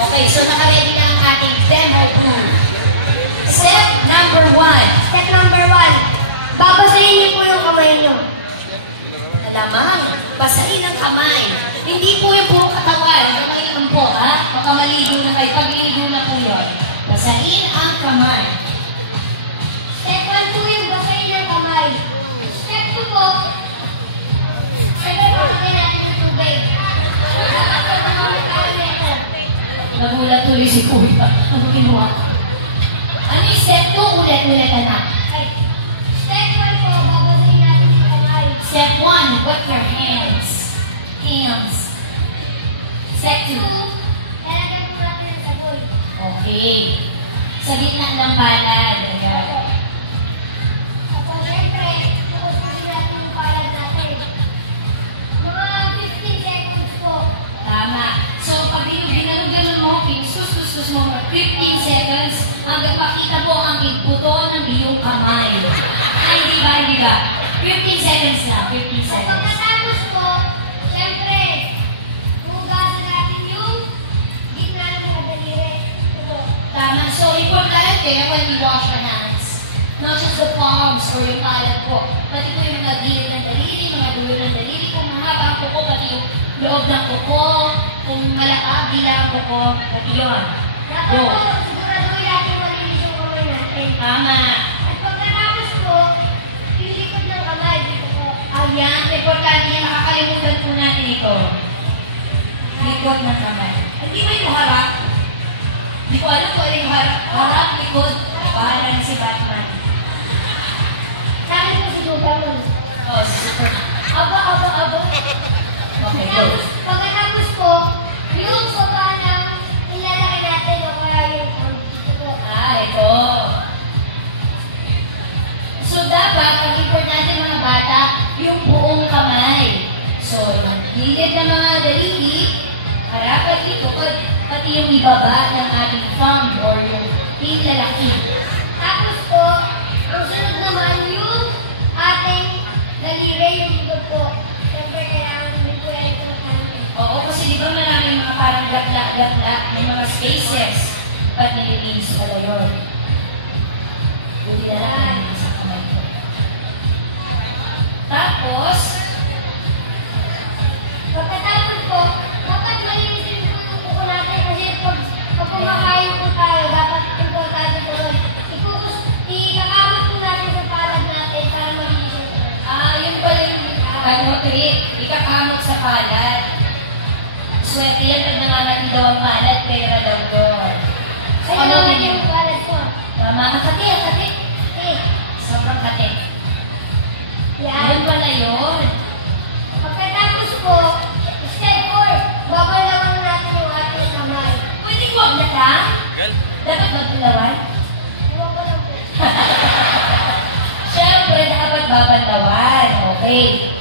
Okay, so naka-ready na ang ating demo 2. Step number 1. Step number 1. Babasahin niyo po yung kamay niyo. Alamang, basahin ang kamay. Hindi po yung buong katawan. Kamay naman po, ha? Baka maligo na kayo. Pagligo na po yun. Basahin ang kamay. Step 1 po yung basahin ang kamay. Step 2 po, basahin natin yung tubig. Nagulat tuloy si Kuya. Ano kinuha? Ano yung step 2? Ulit-ulit, anak. Step 1 po, babasahin natin yung kamay. Step 1, wet your hands. Hands. Step 2. Lalagyan po natin ng sabon. Okay. Sa gitna ng palad. Ayan. Opo, syempre, pupusin natin yung palad natin. Mga 15 seconds po. Tama. So, pag ginano-ganon mo, pinsus mo, 15 seconds, hanggang pakita mo ang buto ng iyong kamay. Ay, hindi ba? 15 seconds na. 15 seconds. Pagkatapos po, syempre, hugasan natin yung gitna ng mga daliri. Ito. Tama. So, importante when we wash our hands. Not just the palms or yung palad po. Pati po yung mga gilid ng daliri, mga dulo ng daliri, kung mahaba ang kuko, pati yung loob ng kuko, kung malaka, bila ang kuko, pati yun. Dapat po, siguraduhin natin malinis yung kamay natin. Tama. At pagkatapos po, yung likod ng kamay, dito po. Ayan, importante yan. Nakakalimutan po natin ito. Likod ng kamay. Hindi ba yung harap? Hindi ko alam kung ano yung harap. Harap, likod. Bahala na si Batman. Sa akin po si Superman. Oh, super. Aba. Okay, go. Pagkatapos po, yung soba ng ilalaki natin o kaya yung ito po. Ito. So, dapat, ang importante mga bata, yung buong kamay. So, yung gilid ng mga daliri, harap at likod, pati yung ibaba ng ating thumb or yung pinlalaki. Tapos po, ang sunod naman yung ating daliri, yung likod po. Siyempre, kailangan din po yan ito natin. Oo, kasi di ba maraming mga parang gapla, may mga spaces. Ba't nililinis pala yun? Buti na lang nililinis sa kamay ko. Tapos, Pagkatapos po, dapat malinisin po yung kuko natin kasi pag kumakain po tayo, dapat importante po ron. Ikakamot po natin sa palad natin para malinisin po. yun pala yung trick. Ikakamot sa palad. Swerte yan pag nangangati daw ang palad, pera daw doon. Ay, naman yung palad ko. Tama, kati. Eh, Sobrang kati. yan. Yun pala yun. Pagkatapos po, step 4, babalawan natin yung ating kamay. Pwede huwag na lang? Dapat magpulawan? Huwag ko lang po. Siyempre, dapat babantawan. Okay.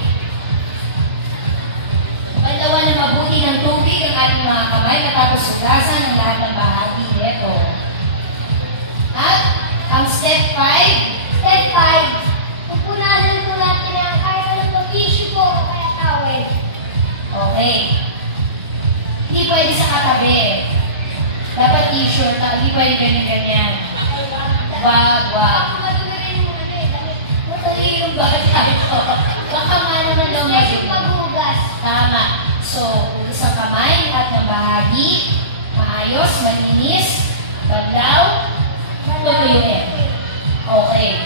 Bantawan na mabuti ng tubig ang ating mga kamay matapos hugasan ng lahat ng bahagi nito. At ang step 5, Step 5, pupunasan po natin ang kaya ng tissue po o kaya towel. okay. Hindi pwede sa katabi. Dapat t-shirt, hindi pwede ganyan-ganyan. Wag. Baka madumi rin yung ano eh, damit. Matali yung bata ito. Baka nga naman daw Step yung paghugas. Tama. So, ulos ang kamay at ng bahagi, maayos, malinis, badlaw, tutuyuin. Okay.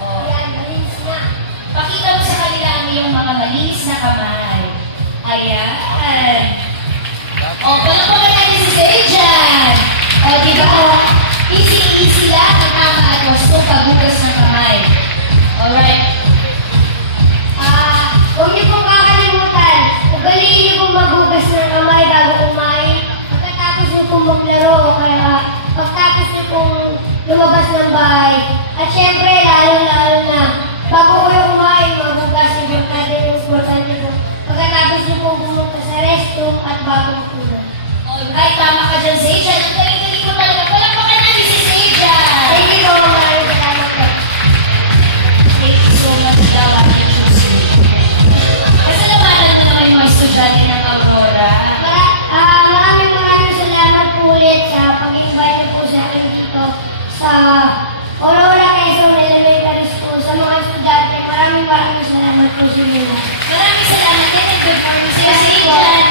Ayan, malinis na. Pakita mo sa kanila ang iyong mga malinis na kamay. Ayan. Palakpakan natin si Sejan. Diba? Easy lang ang tama at wastong paghugas ng kamay. Alright. Huwag niyo pong kakalimutan. Ugaliin niyo pong maghugas ng kamay bago kumain. Pagkatapos niyo pong maglaro o kaya pagtapos niyo pong lumabas ng bahay. At syempre, lalo na, bago kayo kumain, maghugas niyo natin yung importante po. Pagkatapos niyo pong pumunta sa restroom at bago matulog. Alright, tama ka dyan, Sejan. Ang galing-galing mo talaga. Palakpakan natin si Sejan. Thank you po, maraming salamat po. Thank you so much, Dawa. Pasalamatan mo naman yung mga estudyante ng Aurora. Maraming sa Aurora Quezon Elementary School, sa mga estudyante. Maraming salamat po sa inyo. Maraming salamat din and good morning sa iyo, Sir John.